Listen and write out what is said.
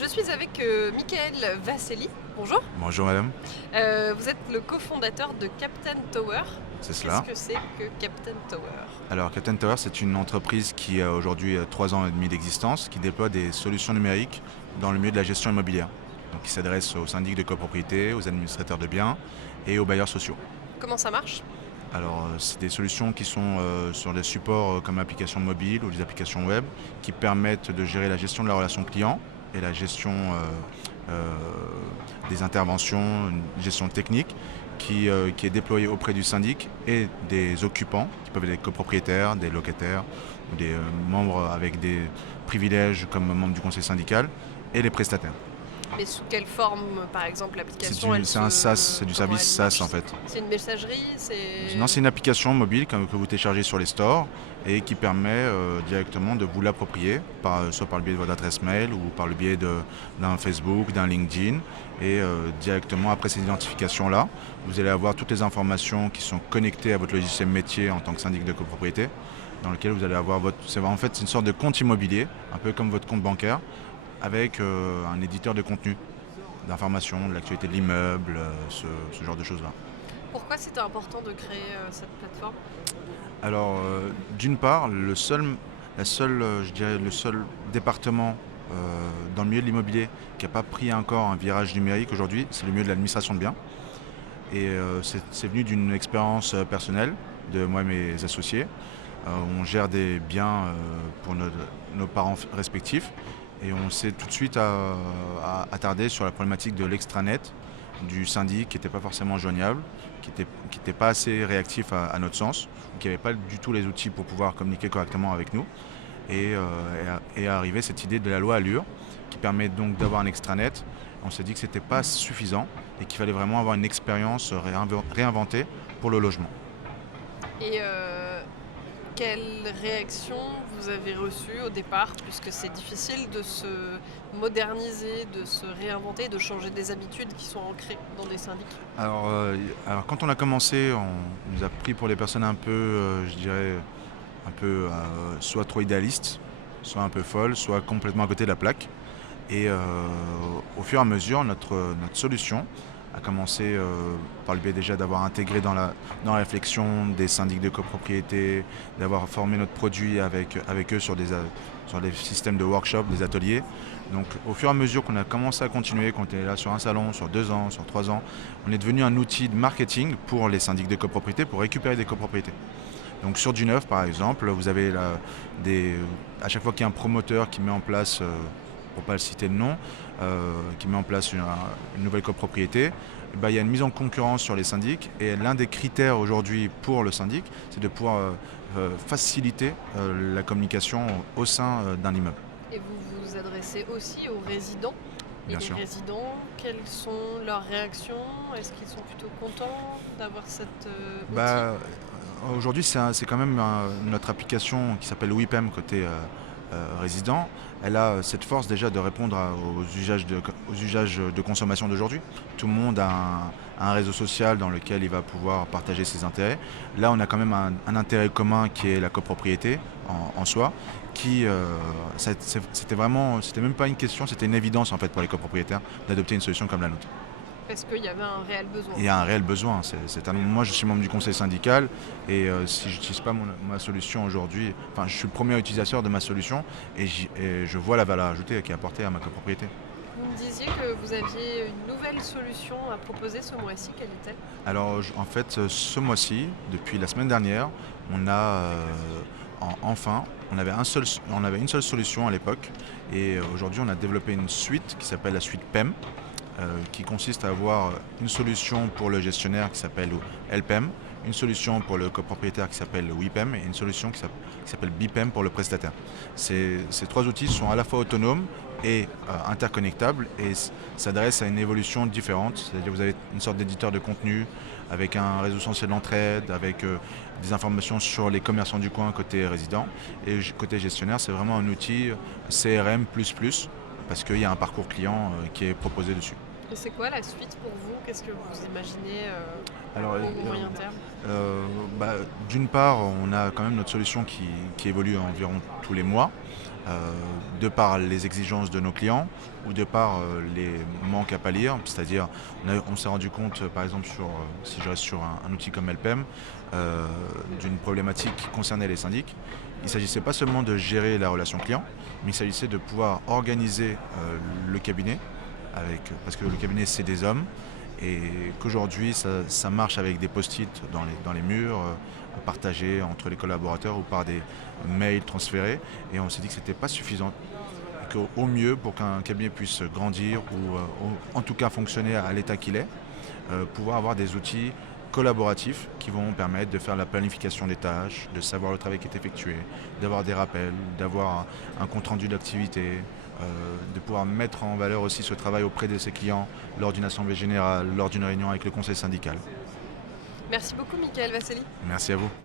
Je suis avec Michael Vasselli. Bonjour. Bonjour madame, Vous êtes le cofondateur de Captain Tower. c'est Qu'est-ce cela. que c'est que Captain Tower? Alors Captain Tower, c'est une entreprise qui a aujourd'hui 3 ans et demi d'existence, qui déploie des solutions numériques dans le milieu de la gestion immobilière. Donc qui s'adresse aux syndics de copropriété, aux administrateurs de biens et aux bailleurs sociaux. Comment ça marche? Alors c'est des solutions qui sont sur des supports comme l'application mobile ou les applications web qui permettent de gérer la gestion de la relation client et la gestion des interventions, une gestion technique qui est déployée auprès du syndic et des occupants, qui peuvent être des copropriétaires, des locataires, ou des membres avec des privilèges comme membres du conseil syndical, et les prestataires. Mais sous quelle forme, par exemple, l'application C'est un SaaS, c'est du comment service elle SaaS marche? en fait. C'est une messagerie? Non, c'est une application mobile que vous téléchargez sur les stores et qui permet directement de vous l'approprier, soit par le biais de votre adresse mail ou par le biais d'un Facebook, d'un LinkedIn. Et directement après ces identifications-là, vous allez avoir toutes les informations qui sont connectées à votre logiciel métier en tant que syndic de copropriété, dans lequel vous allez avoir c'est une sorte de compte immobilier, un peu comme votre compte bancaire, avec un éditeur de contenu, d'informations, de l'actualité de l'immeuble, ce genre de choses-là. Pourquoi c'était important de créer cette plateforme? Alors, d'une part, je dirais le seul département dans le milieu de l'immobilier qui n'a pas pris encore un virage numérique aujourd'hui, c'est le milieu de l'administration de biens. Et c'est venu d'une expérience personnelle de moi et mes associés. On gère des biens pour nos parents respectifs et on s'est tout de suite attardé sur la problématique de l'extranet du syndic qui n'était pas forcément joignable, qui était pas assez réactif à notre sens, qui n'avait pas du tout les outils pour pouvoir communiquer correctement avec nous. Et est arrivée cette idée de la loi Allure qui permet donc d'avoir un extranet. On s'est dit que ce n'était pas suffisant et qu'il fallait vraiment avoir une expérience réinventée pour le logement. Et quelle réaction vous avez reçue au départ, puisque c'est difficile de se moderniser, de se réinventer, de changer des habitudes qui sont ancrées dans des syndics? Alors quand on a commencé, on nous a pris pour des personnes un peu, je dirais, un peu soit trop idéalistes, soit un peu folles, soit complètement à côté de la plaque. Et au fur et à mesure, notre solution a commencé par le biais déjà d'avoir intégré dans la réflexion des syndics de copropriété, d'avoir formé notre produit avec eux sur des systèmes de workshop, des ateliers. Donc au fur et à mesure qu'on a commencé à continuer, qu'on était là sur un salon, sur 2 ans, sur 3 ans, on est devenu un outil de marketing pour les syndics de copropriété pour récupérer des copropriétés. Donc sur du neuf par exemple, vous avez à chaque fois qu'il y a un promoteur qui met en place pour ne pas le citer de nom, qui met en place une nouvelle copropriété, il y a une mise en concurrence sur les syndics et l'un des critères aujourd'hui pour le syndic, c'est de pouvoir faciliter la communication au sein d'un immeuble. Et vous vous adressez aussi aux résidents. Et Bien les sûr. résidents, quelles sont leurs réactions? Est-ce qu'ils sont plutôt contents d'avoir cet outil? Bah, Aujourd'hui, c'est quand même notre application qui s'appelle WIPEM côté résident. Elle a cette force déjà de répondre aux usages de consommation d'aujourd'hui. Tout le monde a un réseau social dans lequel il va pouvoir partager ses intérêts. Là, on a quand même un intérêt commun qui est la copropriété en soi, c'était même pas une question, c'était une évidence en fait pour les copropriétaires d'adopter une solution comme la nôtre. Parce qu'il y avait un réel besoin. Il y a un réel besoin. Moi, je suis membre du conseil syndical et si je n'utilise pas ma solution aujourd'hui, enfin, je suis le premier utilisateur de ma solution et je vois la valeur ajoutée qui est apportée à ma copropriété. Vous me disiez que vous aviez une nouvelle solution à proposer ce mois-ci. Quelle est-elle? Alors, en fait, ce mois-ci, depuis la semaine dernière, on a enfin, on avait une seule solution à l'époque et aujourd'hui, on a développé une suite qui s'appelle la suite PEM. Qui consiste à avoir une solution pour le gestionnaire qui s'appelle LPEM, une solution pour le copropriétaire qui s'appelle WIPEM et une solution qui s'appelle BIPEM pour le prestataire. Ces 3 outils sont à la fois autonomes et interconnectables et s'adressent à une évolution différente. C'est-à-dire que vous avez une sorte d'éditeur de contenu avec un réseau social d'entraide, avec des informations sur les commerçants du coin côté résident et côté gestionnaire, c'est vraiment un outil CRM++, parce qu'il y a un parcours client qui est proposé dessus. Et c'est quoi la suite pour vous? Qu'est-ce que vous imaginez Alors, au moyen terme? d'une part, on a quand même notre solution qui évolue environ tous les mois. de par les exigences de nos clients ou de par les manques à pallier. C'est-à-dire, on s'est rendu compte, par exemple, si je reste sur un outil comme LPM, d'une problématique qui concernait les syndics. Il ne s'agissait pas seulement de gérer la relation client, mais il s'agissait de pouvoir organiser le cabinet, parce que le cabinet, c'est des hommes, et qu'aujourd'hui, ça marche avec des post-it dans les murs, partagés entre les collaborateurs ou par des mails transférés. Et on s'est dit que ce n'était pas suffisant. Et qu'au mieux, pour qu'un cabinet puisse grandir ou en tout cas fonctionner à l'état qu'il est, pouvoir avoir des outils collaboratifs qui vont permettre de faire la planification des tâches, de savoir le travail qui est effectué, d'avoir des rappels, d'avoir un compte-rendu d'activité, de pouvoir mettre en valeur aussi ce travail auprès de ses clients lors d'une assemblée générale, lors d'une réunion avec le conseil syndical. Merci beaucoup, Michael Vassely. Merci à vous.